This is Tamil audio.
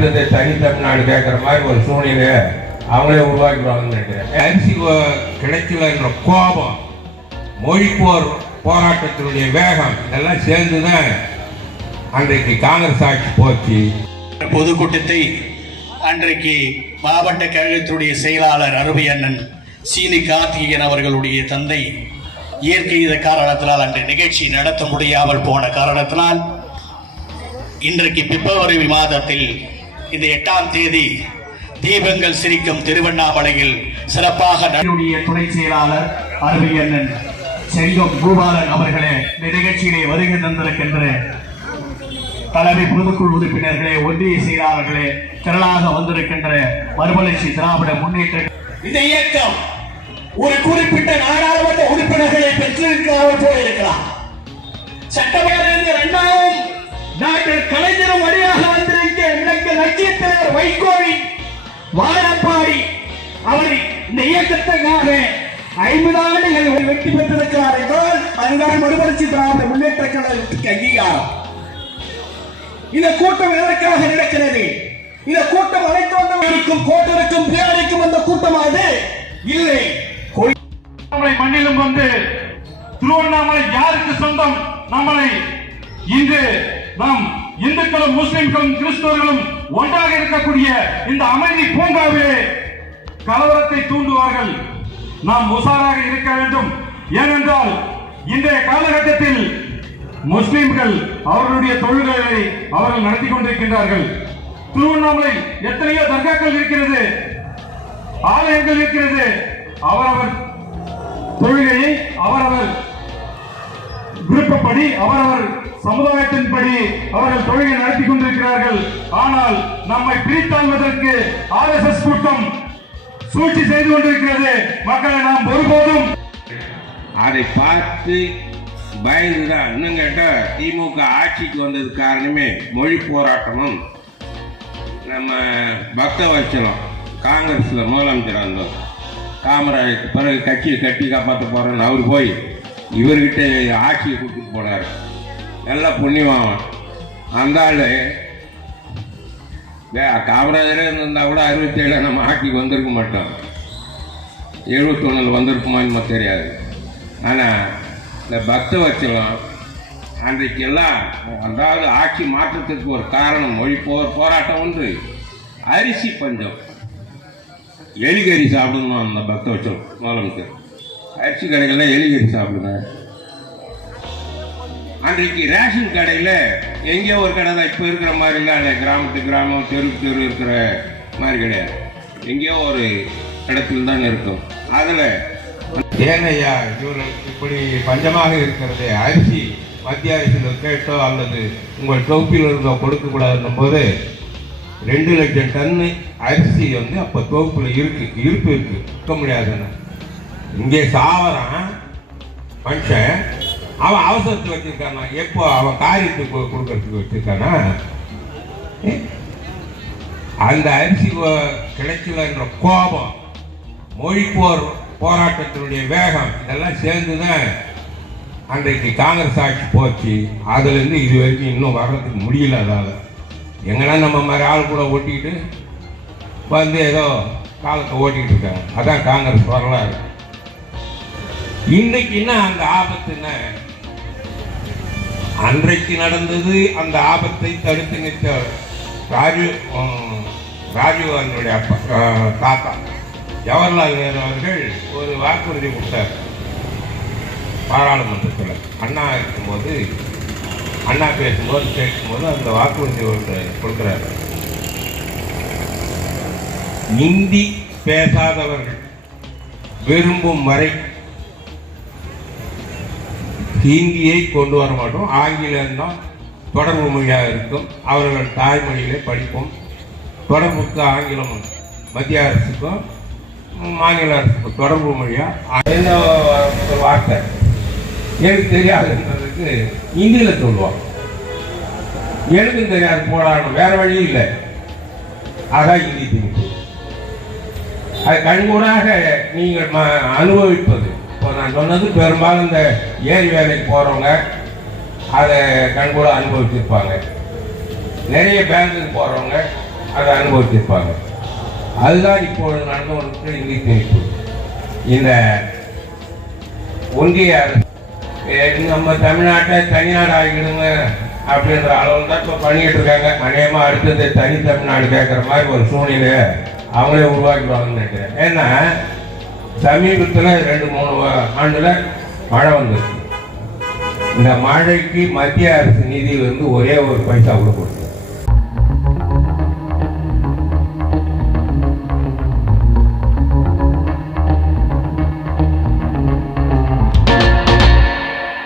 மற்றது தனி தமிழ்நாடு கேட்குற மாதிரி ஒரு சூழ்நிலையை அவங்களே உருவாக்கிடுவாங்கன்னு நினைக்கிறேன். அரிசி கிடைக்கலன்ற கோபம் மொழிப்போர் போராட்டத்தினுடைய வேகம் இதெல்லாம் சேர்ந்து தான் அன்றைக்கு காங்கிரஸ் ஆட்சி போச்சு. பொதுக்கூட்டத்தை அன்றைக்கு மாவட்ட கழகத்தினுடைய செயலாளர் அருமை அண்ணன் சீனி கார்த்திகேயன் அவர்களுடைய தந்தை இயற்கை இந்த காரணத்தினால் அன்று நிகழ்ச்சி நடத்த முடியாமல் போன காரணத்தினால் இன்றைக்கு பிப்ரவரி மாதத்தில் இந்த எட்டாம் தேதி தீபங்கள் சிரிக்கும் திருவண்ணாமலையில் சிறப்பாக துணை செயலாளர் அருமை அண்ணன் செங்கம் பூபாலன் அவர்களே இந்த நிகழ்ச்சியிலே வருகை தந்திருக்கின்ற தலைமை பொதுக்குழு உறுப்பினர்களே ஒன்றிய செயலாளர்களே திரளாக வந்திருக்கின்ற மறுமலர்ச்சி திராவிட முன்னேற்ற இந்த இயக்கம் ஒரு குறிப்பிட்ட நாடாளுமன்ற உறுப்பினர்களை பெற்றிருக்கிறார்கள் போல இருக்கலாம். வைகோவின் வாழப்பாடி அவர் இந்த இயக்கத்துக்காக ஐம்பது ஆண்டுகள் வெற்றி பெற்றிருக்கிறார் என்றால் அதுதான் மறுமலர்ச்சி திராவிட முன்னேற்ற கழகத்துக்கு அங்கீகாரம். இந்த கூட்டம் எதற்காக நடக்கிறது? இந்த கூட்டம் அனைத்தோட்டங்களுக்கும் கோட்டருக்கும் பேரணிக்கும் அந்த கூட்டம் அது? இல்லை. மண்ணிலும் வந்து திருவண்ணாமலை யாருக்கு சொந்தம்? நம்மளை இன்று நாம் இந்துக்களும் முஸ்லிம்களும் கிறிஸ்தவர்களும் ஒன்றாக இருக்கக்கூடிய இந்த அமைதி பூங்காவிலே கலவரத்தை தூண்டுவார்கள். நாம் உஷாராக இருக்க வேண்டும். ஏனென்றால் இன்றைய காலகட்டத்தில் முஸ்லிம்கள் அவர்களுடைய தொழில்களை அவர்கள் நடத்தி கொண்டிருக்கின்றார்கள். திருவண்ணாமலை எத்தனையோ தர்காக்கள் இருக்கிறது. ஆலயங்கள் இருக்கிறது. அவரவர் தொழுகையை அவரவர் விருப்பப்படி அவரவர் சமுதாயத்தின்படி அவர்கள் தொழிலை நடத்தி கொண்டிருக்கிறார்கள். ஆனால் நம்மை பிரித்தாள்வதற்கு ஆர்எஸ்எஸ் கூட்டம் சூழ்ச்சி செய்து கொண்டிருக்கிறது. மக்களை நாம் ஒருபோதும் அதை பார்த்து பயந்துதான். இன்னும் கேட்டால் திமுக ஆட்சிக்கு வந்தது காரணமே மொழி போராட்டமும் நம்ம பக்தவச்சலம் காங்கிரஸில் முதலமைச்சர் வந்தோம் காமராஜர் பிறகு கட்சியை கட்டி காப்பாற்ற போகிறோன்னு அவர் போய் இவர்கிட்ட ஆட்சியை கொடுத்துட்டு போனார் நல்லா புண்ணியமாவன் அந்த ஆள் காமராஜரே இருந்தால் கூட அறுபத்தேழு நம்ம ஆட்சிக்கு வந்திருக்க மாட்டோம். எழுபத்தொன்னில் வந்திருக்குமான்னு தெரியாது. ஆனால் இந்த பக்த வச்சலம் அன்றைக்கெல்லாம் அதாவது ஆட்சி மாற்றத்துக்கு ஒரு காரணம் மொழி போ போராட்டம் ஒன்று அரிசி பஞ்சம். எலிகறி சாப்பிடணும் அந்த பக்தவச்சலம் முதலமைச்சர்? அரிசி கடைகள்லாம் எலிகறி சாப்பிடுங்க அன்றைக்கு ரேஷன் கடையில் எங்கேயோ ஒரு கடை தான். இப்போ இருக்கிற மாதிரி இல்லை. அந்த கிராமத்து கிராமம் தெருக்கு தெரு இருக்கிற மாதிரி கிடையாது. எங்கேயோ ஒரு இடத்துல தான் இருக்கும். அதில் ஏனையா இவர்களுக்கு இப்படி பஞ்சமாக இருக்கிறது அரிசி மத்திய அரசில் கேட்டோ அல்லது உங்கள் தொகுப்பில் இருந்தோ கொடுக்கக்கூடாதுன்னும் போது ரெண்டு லட்சம் டன்னு அரிசி வந்து அப்போ தொகுப்பில் இருக்குது இருப்பு இருக்குது இருக்க முடியாதுன்னு. இங்கே சாவறான் மனுஷன் அவன் அவசரத்துக்கு வச்சிருக்கானா? எப்போ அவன் காரியத்துக்கு கொ- கொடுக்கறதுக்கு வச்சிருக்கானா? அந்த அரிசி வ- கிடைக்கலன்ற கோபம் மொழிப்போர் போராட்டத்தினுடைய வேகம் இதெல்லாம் சேர்ந்து தான் அன்றைக்கு காங்கிரஸ் ஆட்சி போச்சு. அதுலேருந்து இது வரைக்கும் இன்னும் வர்றதுக்கு முடியல அதால். எங்கன்னா நம்ம மாதிரி ஆள் கூட ஓட்டிக்கிட்டு வந்து ஏதோ காலத்தை ஓட்டிகிட்டு இருக்காங்க. அதான் காங்கிரஸ் வரலாறு. இன்னைக்கு என்ன அந்த ஆபத்துன்னா அன்றைக்கு நடந்தது அந்த ஆபத்தை தடுத்து நிற்க ராஜு உம், ராஜீவ் அப்பா தாத்தா. ஜவஹர்லால் நேரு அவர்கள் ஒரு வாக்குறுதி கொடுத்தார். பாராளுமன்றத்தில். அண்ணா இருக்கும்போது அண்ணா பேசும்போது கேட்கும்போது அந்த வாக்குறுதி ஒன்று கொடுக்குறாரு. இந்தி பேசாதவர்கள் விரும்பும் வரை ஹிந்தியை கொண்டு வர மாட்டோம். ஆங்கிலம் தான் தொடர்பு மொழியாக இருக்கும். அவர்கள் தாய்மொழியிலே படிப்போம். தொடர்புக்கு ஆங்கிலம் மத்திய அரசுக்கும் மாநில அரசுக்கும் தொடர்பு மொழியாக என்ன வார்த்தை. எனக்கு தெரியாதுன்றதுக்கு இந்தியில் சொல்லுவாங்க எனக்கும் தெரியாது போடாணும் வேற வழி இல்லை. அதான் ஹிந்தி திணிப்பு. அது கண்கூடாக நீங்கள் அனுபவிப்பது. இப்போ நான் சொன்னது பெரும்பாலும் இந்த ஏரி வேலைக்கு போகிறவங்க அதை கண்கூட அனுபவிச்சிருப்பாங்க. நிறைய பேங்குக்கு போகிறவங்க அதை அனுபவிச்சிருப்பாங்க. அதுதான் இப்போது நடந்து கொண்டிருக்கிற இந்திய திணிப்பு இந்த ஒன்றிய அரசு ஏ, நம்ம தமிழ்நாட்டை தனிநாடு ஆகிடுங்க அப்படின்ற அளவில் தான் இப்போ பண்ணிட்டு இருக்காங்க. அநேகமாக அடுத்தது தனி தமிழ்நாடு கேட்குற மாதிரி ஒரு சூழ்நிலையை அவங்களே உருவாக்கிடுவாங்கன்னு நினைக்கிறேன் ஏன்னா சமீபத்தில் ரெண்டு மூணு ஆண்டில் மழை வந்திருக்கு இந்த மழைக்கு மத்திய அரசு நிதியிலிருந்து ஒரே ஒரு பைசா கூட கொடுக்கல.